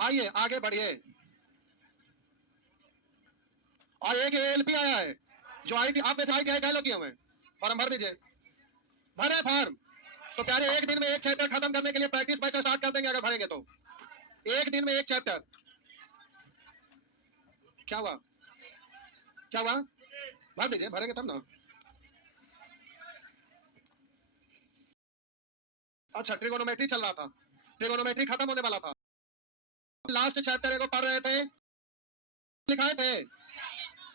आइए आगे बढ़िए। और एक एएलपी आया है जो आईटी, आप में से आईटीआई कह लो कि हमें फॉर्म भर दीजिए, भरे फॉर्म। तो प्यारे एक दिन में एक चैप्टर खत्म करने के लिए प्रैक्टिस बैच स्टार्ट कर देंगे अगर भरेंगे तो। एक दिन में एक चैप्टर। क्या हुआ, क्या हुआ? भर दीजिए, भरेंगे तब ना। अच्छा, ट्रिगोनोमेट्री चल रहा था, ट्रिगोनोमेट्री खत्म होने वाला था। लास्ट चैप्टर को पढ़ रहे थे, लिखाए थे,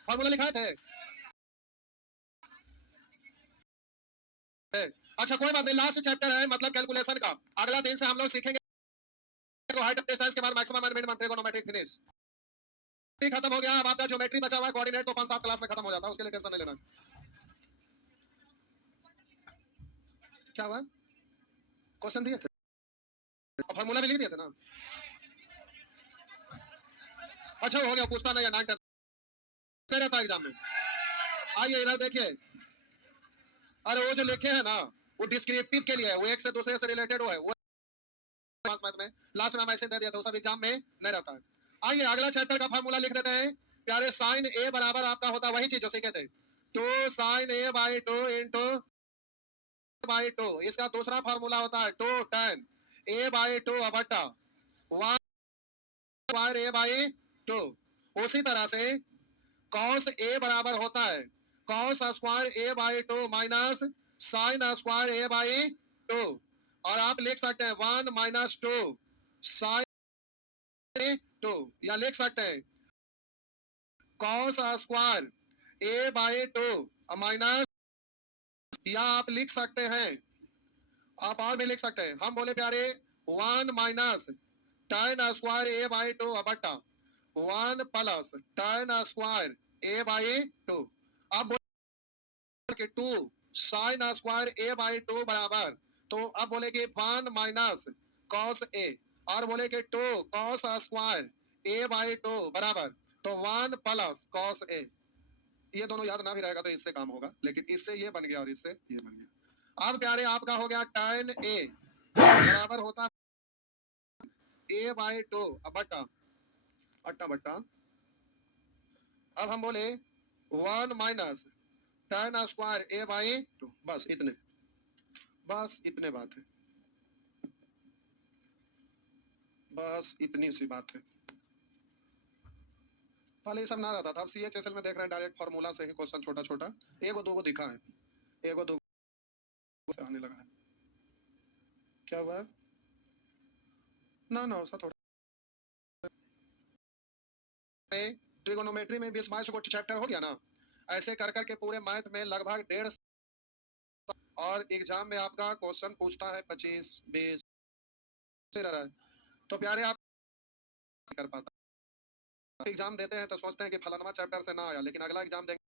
फॉर्मूला लिखाए थे। अच्छा कोई बात नहीं, लास्ट चैप्टर है मतलब कैलकुलेशन का। अगला दिन से हम लोग सीखेंगे हाइट ऑफ डिस्टेंस के बाद maximum and minimum trigonometric finish खत्म हो गया। अब आपका ज्योमेट्री बचा हुआ है, कोऑर्डिनेट तो 5-7 क्लास में खत्म हो जाता है, उसके लिए टेंशन नहीं लेना। क्या हुआ? क्वेश्चन दिए थे और फॉर्मूला भी लिख दिए थे ना। अच्छा हो गया, पूछता नहीं है 9 10 रहता एग्जाम में। आइए इधर देखिए, अरे वो जो लिखे हैं ना वो डिस्क्रिप्टिव के लिए है, वो एक से दूसरे से रिलेटेड है वो में लास्ट में हम ऐसे दे दिया था, सब एग्जाम में नहीं रहता है। आइए अगला चैप्टर का फार्मूला लिख देते हैं प्यारे। साइन ए बराबर आपका होता है वही चीज जो सीखे थे, 2 sin a/2 इसका दूसरा फार्मूला होता है 2 tan a/2 बटा 1/a/2। उसी तरह से cos a बराबर होता है cos square a/2 minus sine square a/2। और आप लिख सकते हैं 1 - 2 sin 2, या लिख सकते हैं cos स्क्वायर a/2 माइनस, या आप लिख सकते हैं, आप और भी लिख सकते हैं। हम बोले प्यारे 1 माइनस tan स्क्वायर a/2 बटा 1 प्लस tan स्क्वायर a/2। अब बोले कि 2 sin स्क्वायर a/2 बराबर, तो अब बोले कि 1 माइनस cos a, और बोले कि 2 cos स्क्वायर a/2 बराबर तो 1 प्लस cos a। ये दोनों याद ना भी रहेगा तो इससे काम होगा, लेकिन इससे ये बन गया और इससे ये बन गया। अब प्यारे आपका हो गया tan a बराबर होता a/2 बटा अट्टा बट्टा। अब हम बोले 1 माइनस tan स्क्वायर a/2, बस इतने, बस इतने बात है, बस इतनी सी बात है। पहले ये सब ना रहता था, अब CHSL में देख रहे हैं डायरेक्ट फार्मूला से ही क्वेश्चन छोटा छोटा, एगो दो दिखा है, एगो दो आने लगा है। क्या हुआ? ना ना ऐसा थोड़ा। ट्रिगोनोमेट्री में 20-22 को चैप्टर हो गया ना, ऐसे कर करके पूरे मैथ में लगभग 1.5, और एग्जाम में आपका क्वेश्चन पूछता है 25-20 से रहा है। तो प्यारे आप कर पाता, एग्जाम देते हैं तो सोचते हैं कि फलाना चैप्टर से ना आया, लेकिन अगला एग्जाम देंगे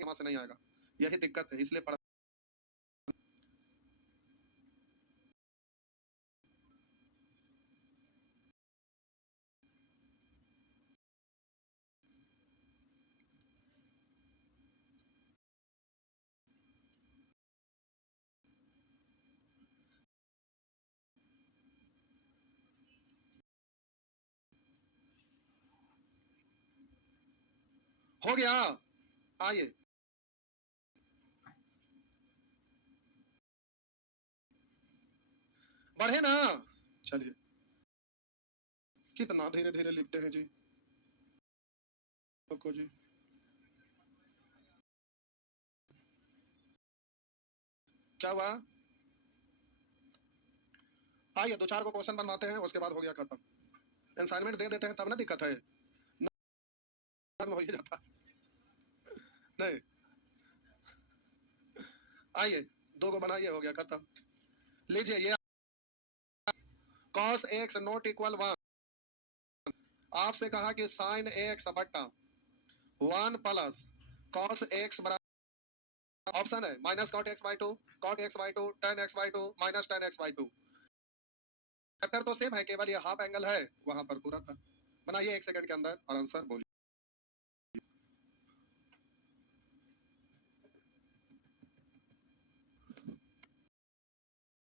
वहां से नहीं आएगा, यही दिक्कत है, इसलिए पढ़। हो गया, आइए बढ़े ना। चलिए, कितना धीरे धीरे लिखते हैं जी को जी। क्या हुआ? आइए 2-4 को क्वेश्चन बनवाते हैं, उसके बाद हो गया खत्म। असाइनमेंट दे देते हैं तब ना दिक्कत है, हो ही जाता नहीं। आइए 2 को बनाइए, हो गया खत्म। लीजिए ये cos x नॉट इक्वल 1, आपसे कहा कि sin x बट्टा 1 प्लस cos x बराबर, ऑप्शन है minus cot x/2, cot x/2, tan x/2 minus tan x/2। Chapter तो सेम है, केवल ये हाफ एंगल है, वहां पर पूरा था। बनाइए 1 सेकंड के अंदर और आंसर बोलिए।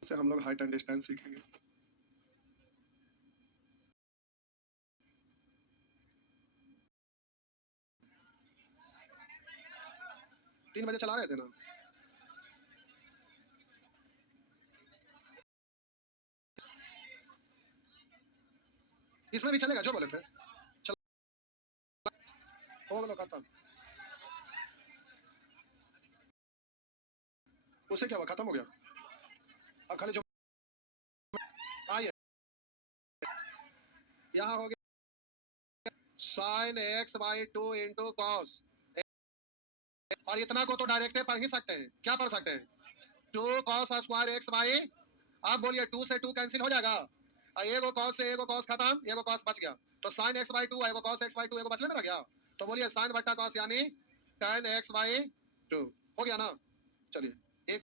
से हम लोग हाइट एंड डिस्टेंस सीखेंगे। 3 बजे चला रहे थे ना। इसमें भी चलेगा जो बोले थे। चल हो गया खत्म। उसे क्या हुआ, खत्म हो गया। अब खाली जो आइए यहाँ हो गया sine x by 2 into cos, और इतना को तो डायरेक्ट पढ़ ही सकते हैं। क्या पढ़ सकते हैं, 2 कॉस स्क्वायर एक्स बाई, आप बोलिए 2 से 2 कैंसिल हो जाएगा, एगो कॉस से एगो कॉस खत्म, एगो कॉस बच गया, तो साइन एक्स बाई 2 एगो कॉस एक्स बाई 2 एगो बचने में रह गया, तो बोलिए साइन बट्टा कॉस यानी tan एक्स बाई 2 हो गया ना। चलिए एक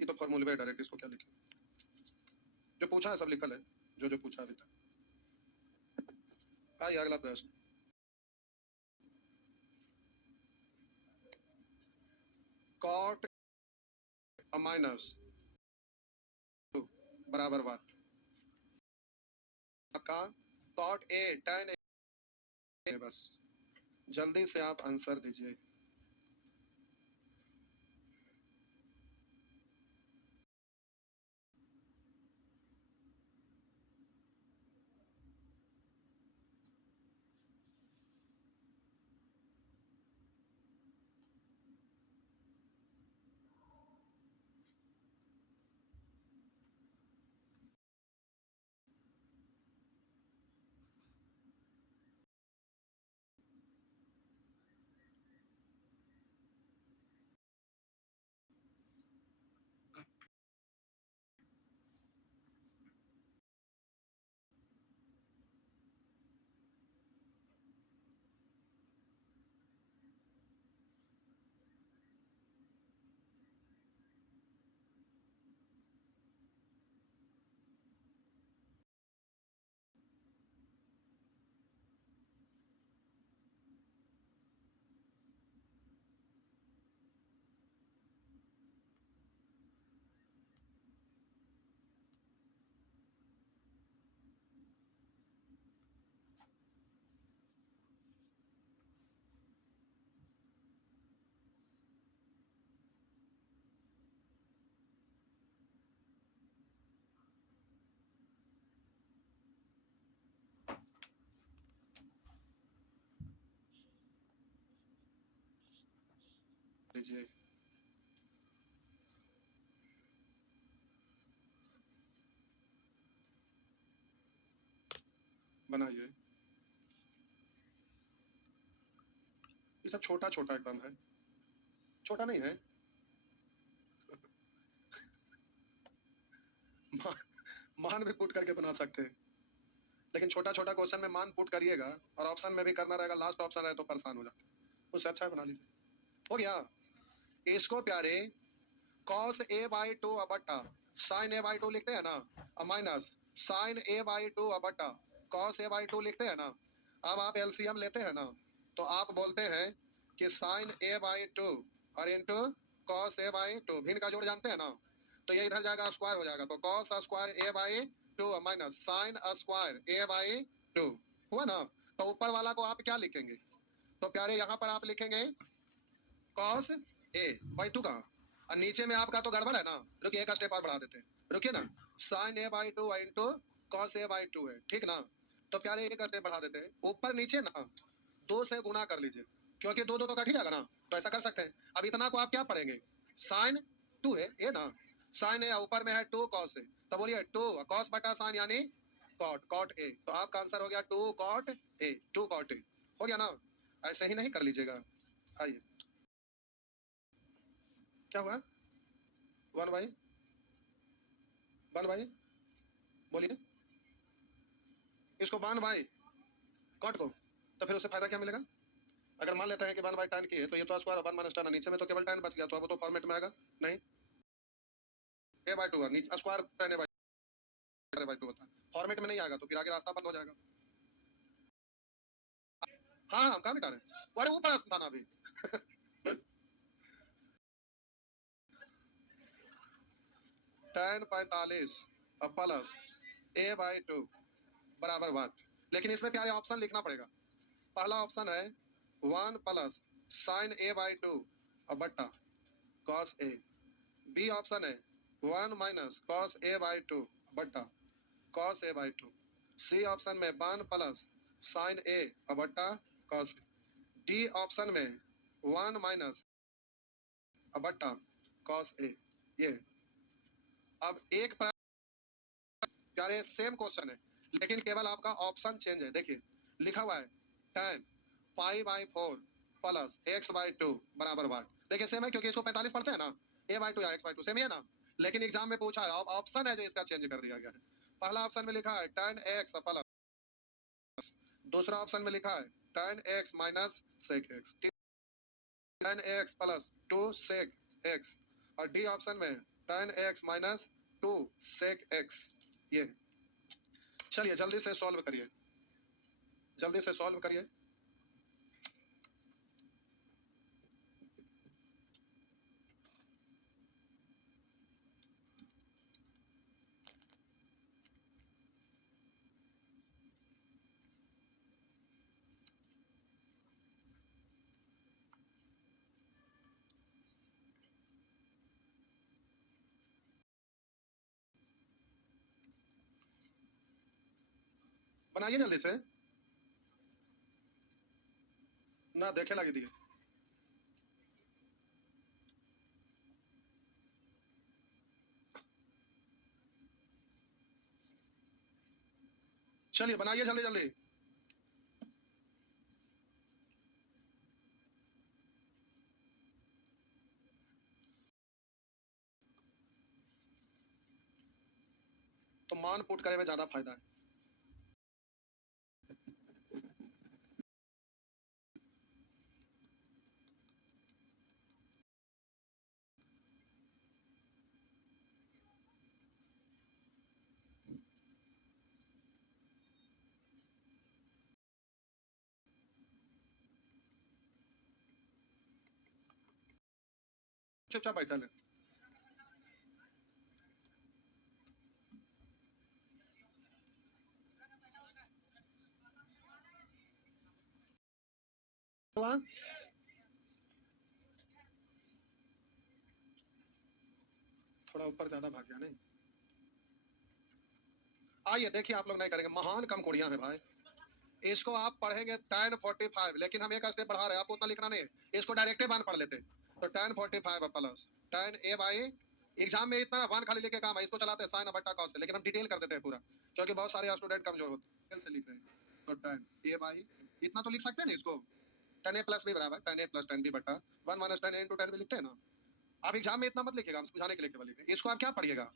ये तो फॉर्मूले में डायरेक्ट, इसको क्या लिखे, जो पूछा है सब लिखल है, जो जो पूछा अभी तक। आइए अगला प्रश्न, कॉट माइनस बराबर 1 आपका कॉट ए tan ए, बस जल्दी से आप आंसर दीजिए। दीजिए बनाइए, ये सब छोटा छोटा एकदम है, छोटा नहीं है। मान भी पुट करके बना सकते हैं, लेकिन छोटा छोटा क्वेश्चन में मान पुट करिएगा और ऑप्शन में भी करना रहेगा, लास्ट ऑप्शन रहे तो परेशान हो जाते हैं, उससे अच्छा है बना लीजिए। हो गया, इसको प्यारे cos a बाई 2 बट्टा sin a बाई 2 लिखते हैं ना, माइनस sin a बाई 2 बट्टा cos a बाई 2 लिखते हैं ना। अब आप एलसीएम लेते हैं ना, तो आप बोलते हैं कि sin a बाई 2 और इंटू cos a बाई 2, भिन्न का जोड़ जानते हैं ना, तो ये इधर जाएगा स्क्वायर हो जाएगा, तो cos square a by 2 minus sin square a by 2 हुआ ना। तो ऊपर वाला को आप क्या लिखेंगे, तो प्यारे यहाँ पर आप लिखेंगे cos a बाई 2 का, और नीचे में आपका तो गड़बड़ है ना, रुकिए एक स्टेप और बढ़ा देते हैं, रुकिए ना, sin a by 2 into cos a by 2 है, ठीक ना। तो प्यारे एक स्टेप बढ़ा देते हैं, ऊपर नीचे ना 2 से गुना कर लीजिए, क्योंकि 2 2 तो कट ही जाएगा ना, तो ऐसा कर सकते हैं। अब इतना को आप क्या पढ़ेंगे, sin 2 है ये ना, sin a ऊपर में है 2 cos a, तो बोलिए 2 cos बटा sin यानी cot a, तो आपका आंसर हो गया 2 cot a, 2 cot a हो गया ना। ऐसे ही नहीं कर लीजिएगा। आइए क्या हुआ, 1 बाई बोलिए, इसको 1 बाई कॉट को, तो फिर उससे फायदा क्या मिलेगा, अगर मान लेते हैं कि 1/tan की है, तो ये तो स्क्वायर 1 माइनस tan नीचे में तो केवल tan बच गया, तो अब वो तो फॉर्मेट में आएगा नहीं, a बाई 2 नीचे स्क्वायर tan a बाई 2 होता है, फॉर्मेट में नहीं आएगा, तो फिर आगे रास्ता बंद हो जाएगा। हाँ हम कहाँ मिटा रहे हैं, अरे ऊपर था ना अभी। tan 45 प्लस a बाई 2 बराबर 1, लेकिन इसमें क्या है, ऑप्शन लिखना पड़ेगा। पहला ऑप्शन है 1 प्लस साइन ए बाई 2 बट्टा कॉस ए। बी ऑप्शन है 1 माइनस कॉस ए बाई 2 बट्टा cos A by 2। C option में 1 प्लस साइन ए बट्टा कॉस। डी ऑप्शन में 1 माइनस बट्टा कॉस ए। ये अब एक प्यारे सेम क्वेश्चन है, लेकिन केवल आपका ऑप्शन चेंज है। देखिए लिखा हुआ है tan pi by 4 plus x by 2 बराबर वाट। देखिए सेम है क्योंकि इसको 45 पढ़ते हैं ना, ए बाई 2 या एक्स बाई 2 सेम ही है ना, लेकिन एग्जाम में पूछा है, ऑप्शन है जो इसका चेंज कर दिया गया है। पहला ऑप्शन में लिखा है tan एक्स प्लस, दूसरा ऑप्शन में लिखा है tan x minus sec x, tan x plus 2 sec x, और डी ऑप्शन में tan x minus 2 sec x. ये चलिए जल्दी से सॉल्व करिए, जल्दी से सॉल्व करिए। बनाइए जल्दी से ना, देखे लगे दिए। चलिए बनाइए जल्दी जल्दी। तो मान पुट करे में ज्यादा फायदा है। चुपचाप बैठा ले। हुआ थोड़ा ऊपर ज्यादा भाग गया नहीं। आइए देखिए, आप लोग नहीं करेंगे, महान कम कुड़ियां हैं भाई। इसको आप पढ़ेंगे tan 45, लेकिन हम एक स्टेप बढ़ा रहे हैं, आपको उतना लिखना नहीं है, इसको डायरेक्ट वन पढ़ लेते। तो tan 45 plus tan A by, exam में इतना वन खाली लेके काम है, इसको चलाते हैं साइन बट्टा कॉस से, लेकिन हम डिटेल कर देते हैं पूरा, क्योंकि बहुत सारे स्टूडेंट कमजोर होते हैं से लिख रहे हैं। तो tan ए बाई इतना तो लिख सकते हैं ना इसको, tan ए प्लस बी बराबर tan ए प्लस tan बी बट्टा 1 माइनस tan ए इंटू tan बी लिखते हैं ना। आप एग्जाम में इतना मत लिखिएगा, हम समझाने के लिए केवल लिखेंगे। इसको आप क्या पढ़िएगा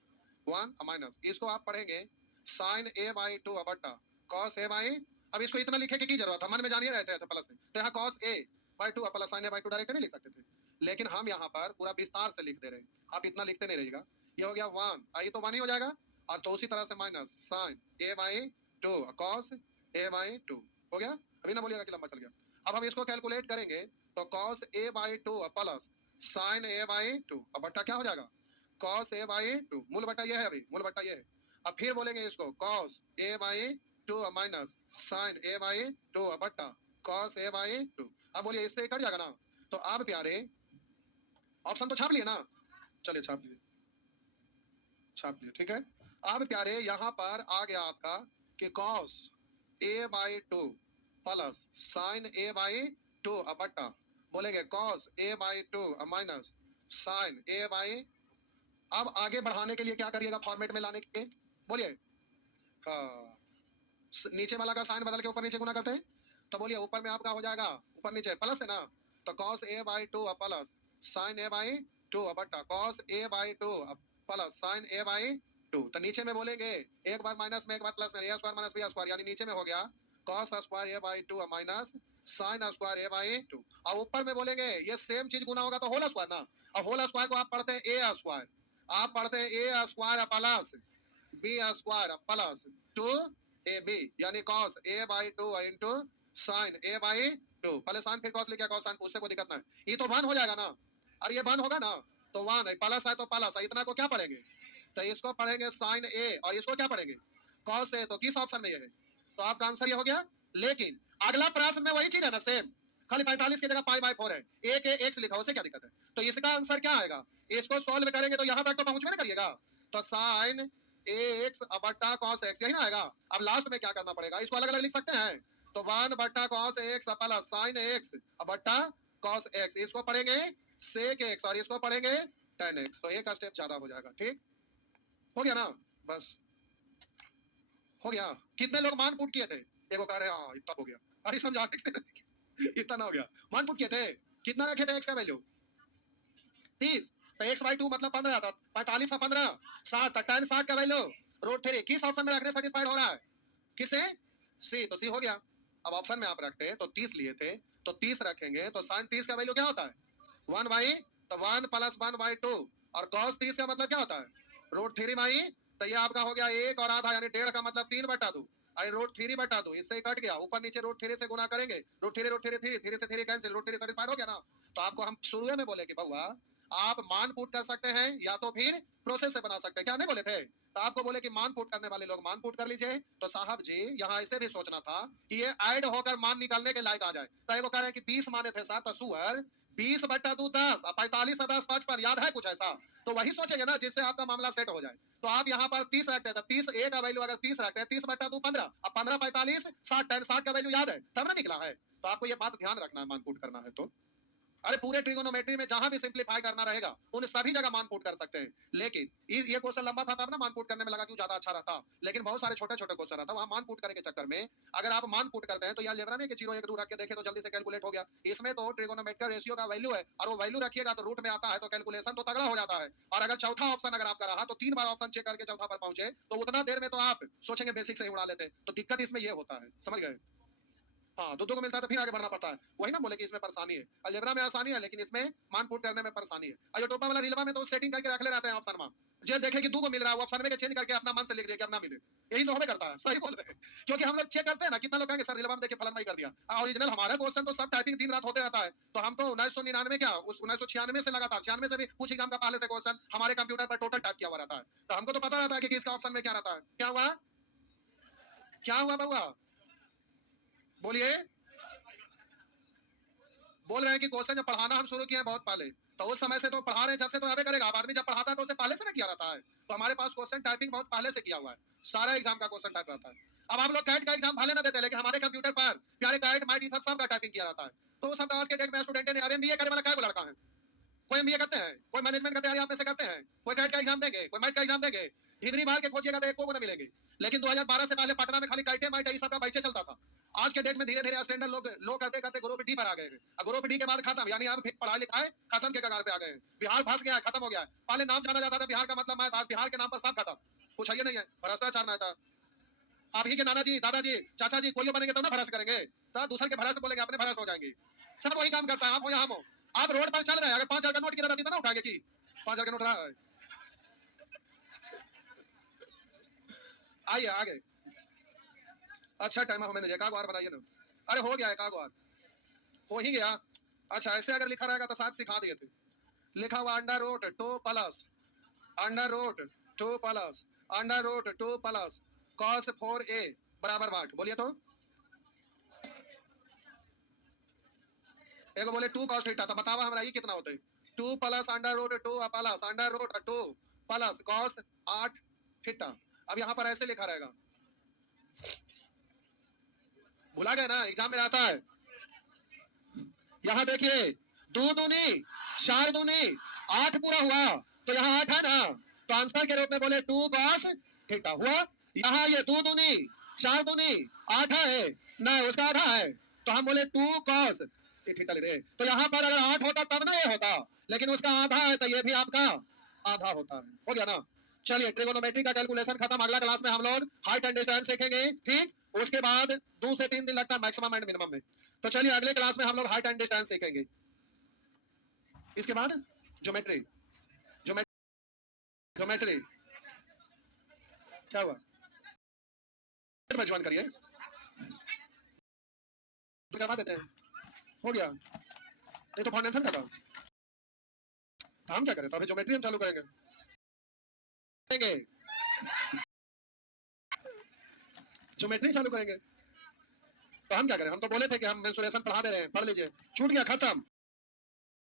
1 माइनस, इसको आप पढ़ेंगे साइन ए बाई 2 बट्टा कॉस ए बाई। अब इसको इतना लिखे की जरूरत है, मन में जानिए रहते हैं अच्छा प्लस में, तो यहाँ cos A by 2 plus sine A by 2 direct नहीं लिख सकते थे, लेकिन हम यहाँ पर पूरा विस्तार से लिख दे रहे हैं, आप इतना लिखते नहीं रहिएगा। ये हो गया 1, ये तो 1 ही हो जाएगा, और तो उसी तरह से minus sine A by 2 cos A by 2 हो गया। अभी ना बोलिएगा कि लंबा चल गया। अब हम इसको कैलकुलेट करेंगे, तो cos A by 2 plus sine A by 2, अब बट्टा क्या हो जाएगा कॉस ए बाई 2, मूल बट्टा ये है, अभी मूल बट्टा ये है। अब फिर बोलेंगे इसको cos A by 2 minus sine A by 2 बट्टा कॉस ए बाई 2। अब बोलिए इससे कट जाएगा ना, तो अब प्यारे ऑप्शन तो छाप लिए ना, चलिए छाप लिए, छाप लिए, ठीक है। अब प्यारे यहाँ पर आ गया आपका कि cos A by 2 plus sine A by 2 बट्टा, बोलेंगे cos A by 2 minus sine A by. अब आगे बढ़ाने के लिए क्या करिएगा, फॉर्मेट में लाने के लिए बोलिए, हाँ, नीचे वाला का साइन बदल के ऊपर नीचे गुना करते हैं, तो बोलिए ऊपर में आपका हो जाएगा, ऊपर नीचे प्लस है ना, तो cos a by 2 plus sign a by 2 बट्टा cos a by 2 plus sign a by 2। तो नीचे में बोलेंगे एक बार माइनस में एक बार प्लस में, a square minus b square, यानी नीचे में हो गया cos square a by 2 minus sine square a by 2, और ऊपर में बोलेंगे ये सेम चीज गुना होगा तो होल स्क्वायर ना। अब होल स्क्वायर को आप पढ़ते हैं a स्क्वायर, आप पढ़ते हैं a square plus b square plus 2 ab, यानी cos a by 2 into sine a by 2, पहले साइन फिर cos लिखा, cos साइन, उससे कोई दिक्कत नहीं, ये तो 1 हो जाएगा ना, और ये 1 होगा ना, तो 1 है, प्लस है तो प्लस है, इतना को क्या पढ़ेंगे, तो इसको पढ़ेंगे साइन a, और इसको क्या पढ़ेंगे cos a, तो किस ऑप्शन में ये है, तो आपका आंसर ये हो गया। लेकिन अगला प्रश्न में वही चीज है ना सेम, खाली 45 की जगह पाई बाय 4 है, ए के एक्स लिखा, उसे क्या दिक्कत है? तो इसका आंसर क्या आएगा? इसको सॉल्व करेंगे तो यहां तक तो पहुंचवे ना करिएगा, तो साइन एक्स बट्टा कॉस एक्स यही ना आएगा। अब लास्ट में क्या करना पड़ेगा, इसको अलग अलग लिख सकते हैं, तो 1 बट्टा cos x plus sine x बट्टा कॉस एक्स, इसको पढ़ेंगे सेक एक्स और इसको पढ़ेंगे टेन एक्स, तो एक स्टेप ज्यादा हो जाएगा। ठीक हो गया ना? बस हो गया। कितने लोग मान पुट किए थे? एक कह रहे हाँ इतना हो गया, अरे समझा इतना हो गया, मान पुट किए थे, कितना रखे थे एक्स का वैल्यू 30, तो एक्स बाई 2 मतलब 15 था, 45 और 15 60, टेन 60 का वैल्यू रूट 3 किस ऑप्शन में रखने सेटिस्फाइड हो रहा है? किसे? सी, तो सी हो गया। अब ऑप्शन में आप रखते हैं तो 30 लिए थे, तो 30 रखेंगे तो साइन 30 का वैल्यू क्या होता है? 1 बाई, तो 1 प्लस 1 बाई 2, और cos 30 का मतलब क्या होता है? रूट 3 बाई, तो ये आपका हो गया 1 और आधा यानी 1.5 का मतलब 3 बटा 2, आई रूट 3 बटा 2, इससे कट गया, ऊपर नीचे रूट 3 से गुना करेंगे, रूट 3 3 से 3 कैंसिल, रूट 3 सेटिस्फाइड हो गया ना? तो आपको हम शुरू में बोले कि बउआ आप मान पुट कर सकते हैं या तो फिर प्रोसेस से बना सकते हैं, क्या नहीं बोले थे? तो आपको बोले कि मान पुट करने वाले लोग मान पुट कर लीजिए, तो साहब जी यहाँ ऐसे भी सोचना था कि ये ऐड होकर मान निकालने के लायक आ जाए, तो एगो कह रहे हैं कि 20 माने थे सर, तो सुअर 20 बट्टा 2 10, 45 और 10 55, याद है कुछ ऐसा? तो वही सोचेंगे ना जिससे आपका मामला सेट हो जाए। तो आप यहाँ पर 30 रखते हैं, 30 ए का वैल्यू अगर 30 रखते हैं, 30 बट्टा 2 15, अब 15 45 60, 10 60 का वैल्यू याद है तब ना निकला है। तो आपको ये बात ध्यान रखना है मान पुट करना है तो, अरे पूरे ट्रिगोनोमेट्री में जहां भी सिंपलीफाई करना रहेगा उन सभी जगह मान पुट कर सकते हैं, लेकिन ये क्वेश्चन लंबा था तब ना मान पुट करने में लगा क्यों ज्यादा अच्छा रहता, लेकिन बहुत सारे छोटे छोटे क्वेश्चन रहता वहां मान पुट करने के चक्कर में अगर आप मान पुट करते हैं तो यार लेवरा में कि 0 1 2 रख के देखे तो जल्दी से कैलकुलेट हो गया, इसमें तो ट्रिगोनोमेट्रिक रेशियो का वैल्यू है और वो वैल्यू रखिएगा तो रूट में आता है, तो कैलकुलेशन तो तगड़ा हो जाता है। और अगर चौथा ऑप्शन अगर आपका रहा तो 3 बार ऑप्शन चेक करके चौथा पर पहुंचे तो उतना देर में तो आप सोचेंगे बेसिक से ही उड़ा लेते, तो दिक्कत इसमें ये होता है, समझ गए? हाँ, दो दो को मिलता है तो फिर आगे बढ़ना पड़ता है, वही ना बोले कि इसमें परेशानी है, अलजेब्रा में आसानी है लेकिन इसमें मान पुट करने में परेशानी है। और टोपा वाला रीलवा में तो सेटिंग करके रख ले रहते हैं ऑप्शन में, जो देखे कि दो को मिल रहा है वो ऑप्शन में चेंज करके अपना मन से लिख दिया कि अब ना मिले, यही तो हमें करता है, सही बोल रहे हैं। क्योंकि हम लोग चेक करते हैं ना, कितना लोग कहेंगे सर रीलवा में देखे फलन नहीं कर दिया, ओरिजिनल हमारा क्वेश्चन तो सब टाइपिंग दिन रात होते रहता है, तो हम तो 1999 क्या उस 1996 से लगातार 96 से भी कुछ एग्जाम का पहले से क्वेश्चन हमारे कंप्यूटर पर टोटल टाइप किया हुआ रहता है, तो हमको तो पता रहता है कि किसका ऑप्शन में क्या रहता है। क्या हुआ, क्या हुआ बउआ? बोलिए। बोल रहे हैं कि क्वेश्चन जब पढ़ाना हम शुरू किए हैं बहुत पहले, तो उस समय से तो पढ़ा रहे हैं, जब से तो हमें करेगा, अब आदमी जब पढ़ाता है तो उसे पहले से ना किया रहता है, तो हमारे पास क्वेश्चन टाइपिंग बहुत पहले से किया हुआ है, सारा एग्जाम का क्वेश्चन टाइप रहता है। अब आप लोग कैट का एग्जाम भले ना देते, लेकिन हमारे कंप्यूटर पर प्यारे कैट माइटी सब का टाइपिंग किया रहता है, तो उस समय आज के डेट में स्टूडेंट ने, अब एमबीए करने वाला क्या लड़का है, कोई एमबीए करते हैं, कोई मैनेजमेंट का तैयारी आप में से करते हैं, कोई कैट का एग्जाम देंगे, कोई माइट का एग्जाम देंगे, डिग्री बाहर के खोजिएगा तो एक को ना मिलेंगे। लेकिन 2012 से पहले पटना में खाली कैटे माइट यही सब का बैचे चलता था। आज के डेट में धीरे धीरे स्टैंडर्ड लोग लो करते करते ग्रुप डी पर आ गए हैं, और ग्रुप डी के बाद खत्म, यानी आप पढ़ाई लिखाई खत्म के कगार पे आ गए हैं, बिहार फंस गया है, खत्म हो गया है। पहले नाम जाना जाता था बिहार का मतलब मैं, आज बिहार के नाम पर सब खत्म, कुछ है नहीं है, भ्रष्टाचार नहीं था। आप ही के नाना जी दादाजी चाचा जी कोई बनेंगे तब ना भ्रष्ट करेंगे, तो दूसरे के भ्रष्ट बोलेंगे अपने भ्रष्ट हो जाएंगे, सब वही काम करता है। आप हो या हम हो, आप रोड पर चल रहे हैं, अगर 5,000 का नोट गिरा रहती तो ना उठाएंगे कि 5,000 का नोट रहा है। आइए आगे, अच्छा टाइम हमें दीजिए, एक बार बनाइए ना, अरे हो गया, एक बार हो ही गया। अच्छा ऐसे अगर लिखा रहेगा तो साथ सिखा दिए थे, लिखा हुआ under root 2 plus under root 2 plus under root 2 plus cos 4a बराबर 8, बोलिए तो। एक बोले 2 cos थीटा, तो बतावा हमारा ये कितना होता है? 2 plus under root 2 plus under root 2 plus cos 8 theta. अब यहाँ पर ऐसे लिखा रहेगा, भुला गए ना, एग्जाम में आता है। यहाँ देखिए, 2 दूनी 4 दूनी 8 पूरा हुआ, तो यहाँ 8 है ना, तो आंसर के रूप में बोले 2 cos थीटा हुआ। यहाँ ये 2 दूनी 4 दूनी 8 है ना, उसका आधा है, तो हम बोले 2 cos थीटा ले रहे, तो यहाँ पर अगर 8 होता तब ना ये होता, लेकिन उसका आधा है तो ये भी आपका आधा होता है, हो गया ना। चलिए ट्रिगोनोमेट्री का कैलकुलेशन खत्म, अगला क्लास में हम लोग हाइट एंड डिस्टेंस सीखेंगे, ठीक, उसके बाद 2 से 3 दिन लगता है मैक्सिमम एंड मिनिमम में। तो चलिए अगले क्लास में हम लोग हाइट एंड डिस्टेंस सीखेंगे, इसके बाद ज्योमेट्री, ज्योमेट्री क्या हुआ, में ज्वाइन करिए, करवा देते हैं, हो गया, नहीं तो फाउंडेशन का काम, तो हम क्या करें, तो अभी ज्योमेट्री हम चालू करेंगे, ज्योमेट्री चालू करेंगे। तो हम क्या करें? हम तो बोले थे कि हम मेंसुरेशन पढ़ा दे रहे हैं, पढ़ लीजिए, छूट गया, खत्म।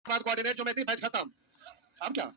बाद कोऑर्डिनेट ज्योमेट्री बैच खत्म। अब क्या?